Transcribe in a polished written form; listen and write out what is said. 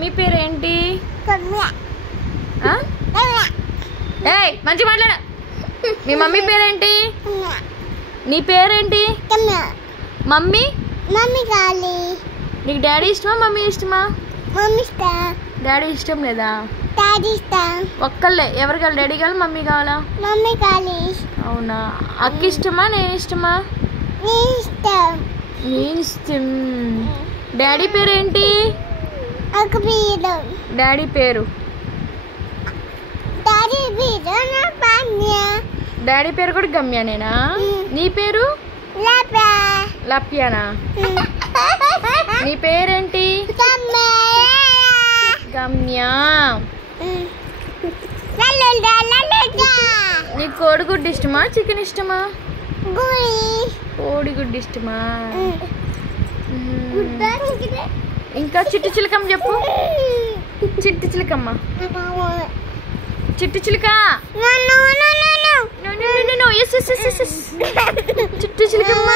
మీ పేరేంటి? ఏయ్ మంచి మాట్లాడ. మీ మమ్మీ పేరేంటి? నీ పేరేంటి? మమ్మీ నీకు డాడీ ఇష్టమా మమ్మీ ఇష్టమా? డాడీ ఇష్టం లేదా? ఒక్కళ్ళే ఎవరు కావాలి? డాడీ కావాలి మమ్మీ కావాలా? అవునా? అక్క ఇష్టమా నేను ఇష్టమా? నేను ఇష్టం. డాడీ పేరేంటి? డాడీ పేరు డాడీ పేరు కూడా గమ్యానేనా? నీ పేరు? లప్యానా? నీ పేరేంటి? గమ్య. నీకు కోడిగుడ్డు ఇష్టమా చికెన్ ఇష్టమా? కోడిగుడ్డు ఇష్టమా? ఇంకా చిట్టి చిలకమ్మ చెప్పు. చిట్టి చిలకమ్మ. చిట్టి చిలక. చిట్టి చిలకమ్మ.